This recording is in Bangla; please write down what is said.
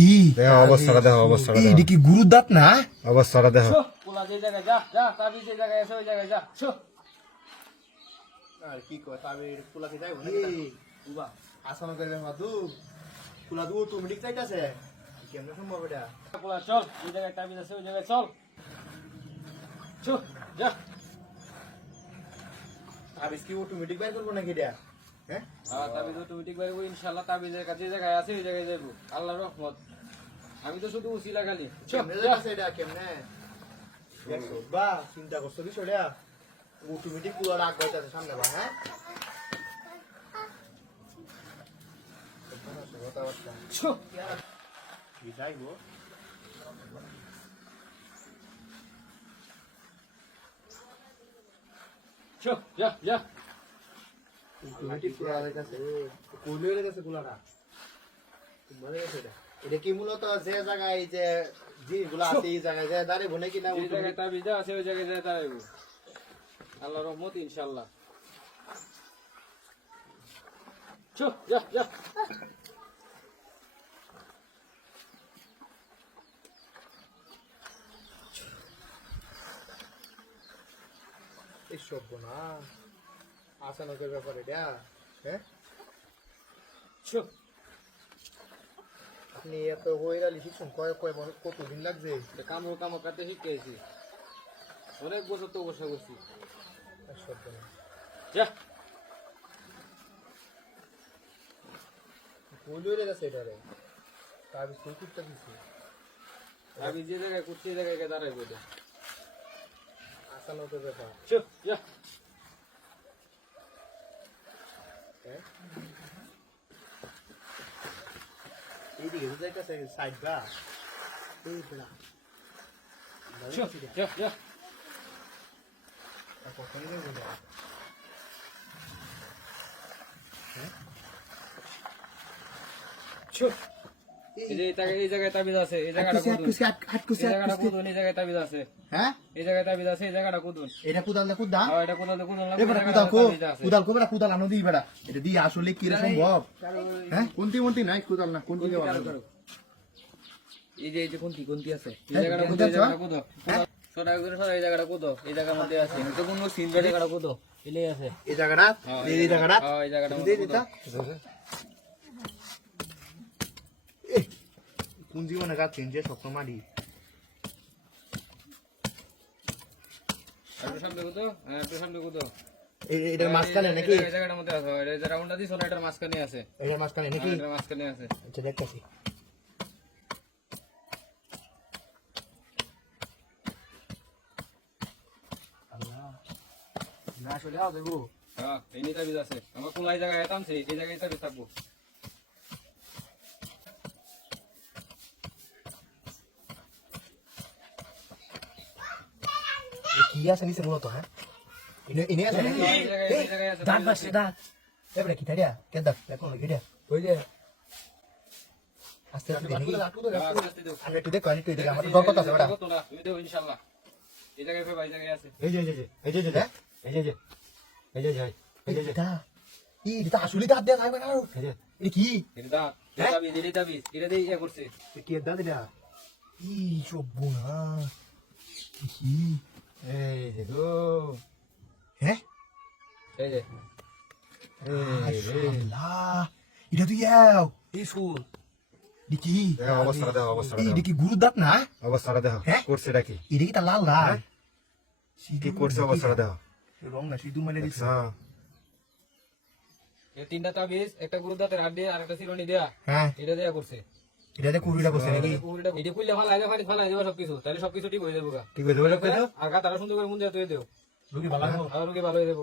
কি? দেখো অবস্থাটা দেখো অবস্থাটা এটা কি গুরুর দাঁত না? অবস্থাটা দেখো পোলা যে জায়গায় যা যা তাবিজ যে জায়গায় আছে ওই জায়গায় যা আর কি কয় তবে কুলাতে যাইব না উবা আসানো করে মাদু। কুলা দু অটোমেটিক চাইতাছে? কেমনে সম্ভব এটা? পোলা চল ওই জায়গায় তাবিজ আছে ওই জায়গায় চল। শো যা। আর কি অটোমেটিক বাইর করব নাকি এটা? হ্যাঁ? হ্যাঁ আমি তো শুধু উসিলা খালি। চিন্তা করছ বিষয়টা অটোমেটিক কুলার আগ হইতাছে সামনে বা হ্যাঁ? কথাবার্তা শো কি যাইবো? শো এটা? কি মূলত যে জায়গায় যে জিনিসগুলো আছে এই জায়গায় যে দাঁড়িয়ে বনে কিনা যে জায়গায় তাবিজ আছে ওই জায়গায় যায় দাঁড়াইবো। আল্লাহর রহমত ইনশাআল্লাহ। শো যা যা। এই সব না আসানকের ব্যাপার এটা হ্যাঁ? আপনি এত হইরা লিখিছেন কয় কয় বছর কতদিন লাগছে? কামড় কামড় কাটতে শিখেছি অনেক বছর তো বসে করছি। যা। হইরা গেছে এটা রে তার বিস্কুট কুটটা যে জায়গায় এই জায়গায় গিয়ে দাঁড়াইবো এটা আসানকের ব্যাপার। যা। হ্যাঁ এইদিকে তো যাইতেছে সাইড বা এই বেড়া এই জায়গায় তাবিজ আছে এই জায়গাটা কুদুন এই জায়গাটা কুদুন এই জায়গায় তাবিজ আছে। হ্যাঁ? এই জায়গায় তাবিজ আছে এই জায়গাটা কুদুন এটা কুদাল না কুদা? আর এটা কুদাল কুদুন লাগবে এবারে কুদাল কো কুদাল কো বেড়া কুদাল আনো দিই বেড়া এটা দিয়ে আসলে কি সম্ভব? হ্যাঁ? কোনটি মন্তি নাই কুদাল না কোনটি এই যে এই যে কোনটি কোনটি আছে? এই জায়গাটা কুদো এই জায়গাটা কুদো সদা করে সদা এই জায়গাটা কুদো এই জায়গার মধ্যে আছে। তো কোন সিন জায়গাটা কুদো এলে আছে এই জায়গাটা? এই জায়গাটা হ্যাঁ এই জায়গাটা দিয়ে দিতা? কোন জীবনে গাচ্ছেন যে স্বপ্ন মারি? হ্যাঁ এটার মাঝখানে নাকি? এই জায়গাটার মধ্যে আছে এই যে রাউন্ডটা দিছ না এটার মাঝখানে আছে। এটার মাঝখানে নাকি? হ্যাঁ, এটার মাঝখানে আছে। আচ্ছা দেখতেছি। না হ্যাঁ। এই নিয়ে তাবিজ আছে। আমার কোন জায়গায় এতাম সেই জায়গায় তাবিজ থাকব। কি আছে নিচে মূলত হ্যাঁ ইনে ইনে আছে নাকি দাঁত বাসছে দাঁত এবারে কি থাড়িয়া কে দাও এখন লাগি ওই যে আস্তে আস্তে দেখি হ্যাঁ। আমি একটু দেখো একটু দেখি আমার দর আছে বেটা তুমি দেও ইনশাআল্লাহ। এই জায়গায় ফের জায়গায় আছে। এই যে এই যে এই যে এই যে এই যে এই যে এই ই এটা আসলে দাঁত দেয়া যাবে না এটা কি এটা দাঁত, এটা তাবিজ, এটা এটা দিয়ে ইয়ে করছে। কি দাঁত এটা ই সব বোনা কি এই যে, এটা তুই ইয়াও এই সুর দেখি অবস্থাটা দেখো অবস্থাটা দেখো কি গুরুর দাঁত না? অবস্থাটা দেখো হ্যাঁ? করছে এটা এটা কি তা লাল লাল কি করছে অবস্থাটা দেখো রং না সিধু মেলে দিছে। হ্যাঁ এই তিনটা তাবিজ, একটা গরুর দাঁতের হাড় দিয়ে আর একটা দেয়া, হ্যাঁ। এটা দেয়া করছে। এটা কুড়িটা করছে। নাকি ফালাই দেবো সবকিছু, তাহলে সবকিছু ঠিক হয়ে যাব। ঠিক আর গাতাটা সুন্দর করে মুন দিয়ে তুই দেও। রুগী ভালো আর রোগী ভালো হয়ে যাব।